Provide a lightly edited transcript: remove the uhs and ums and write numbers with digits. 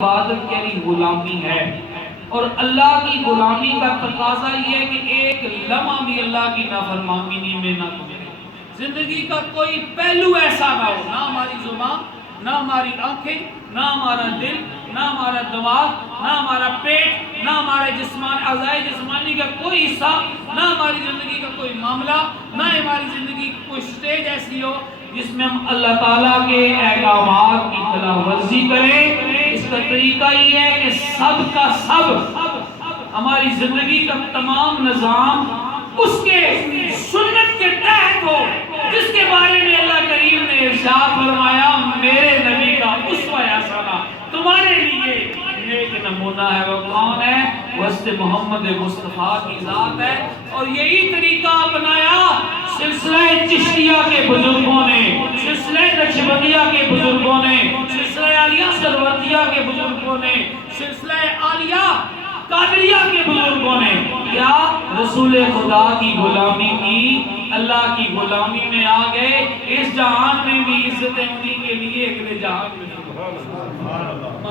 عبادت یعنی غلامی ہے، اور اللہ کی غلامی کا تقاضا یہ ہے کہ ایک لمحہ بھی اللہ کی نافرمانی میں نہ کرے۔ زندگی کا کوئی پہلو ایسا نہ ہو، نہ ہماری زبان، نہ ہماری آنکھیں، نہ ہمارا دل، نہ ہمارا دماغ، نہ ہمارا پیٹ، نہ ہمارے اعضائے جسمانی کا کوئی حصہ، نہ ہماری زندگی کا کوئی معاملہ، نہ ہماری زندگی کی کوئی سٹیج ایسی ہو جس میں ہم اللہ تعالیٰ کے احکامات کی خلاف ورزی کریں۔ اس کا طریقہ یہ ہے کہ سب کا سب ہماری زندگی کا تمام نظام اس کے سنت کے تحت ہو، جس کے بارے میں اللہ کریم نے ارشاد فرمایا میرے نبی کا اسوہ حسنہ تمہارے لیے نیک نمونہ ہے۔ وہ کون ہے؟ وسط محمد مصطفیٰ کی ذات ہے، اور یہی طریقہ اپنایا سلسلہ چشتیہ کے بزرگوں نے، سلسلہ نقشبندیہ کے بزرگوں نے، سلسلہ عالیہ سروردیہ کے بزرگوں نے، سلسلہ عالیہ قادریہ کے بزرگوں نے کیا رسول خدا کی غلامی کی، اللہ کی غلامی میں آ گئے۔ اس جہان میں بھی عزتیں انہی کے لیے، اگلے جہان میں